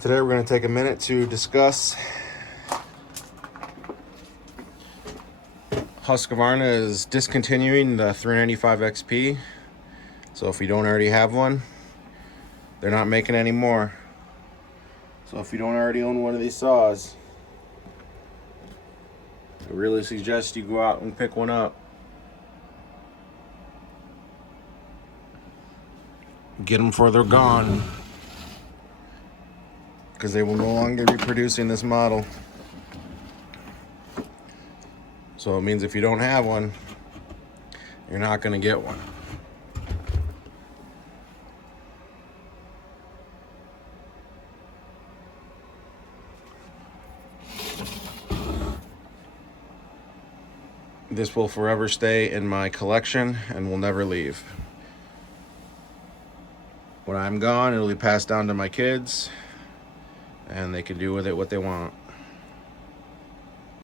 Today we're going to take a minute to discuss Husqvarna is discontinuing the 395 XP. So if you don't already have one, they're not making any more. So if you don't already own one of these saws, I really suggest you go out and pick one up. Get them before they're gone, because they will no longer be producing this model. So it means if you don't have one, you're not going to get one. This will forever stay in my collection and will never leave. When I'm gone, it'll be passed down to my kids, and they can do with it what they want.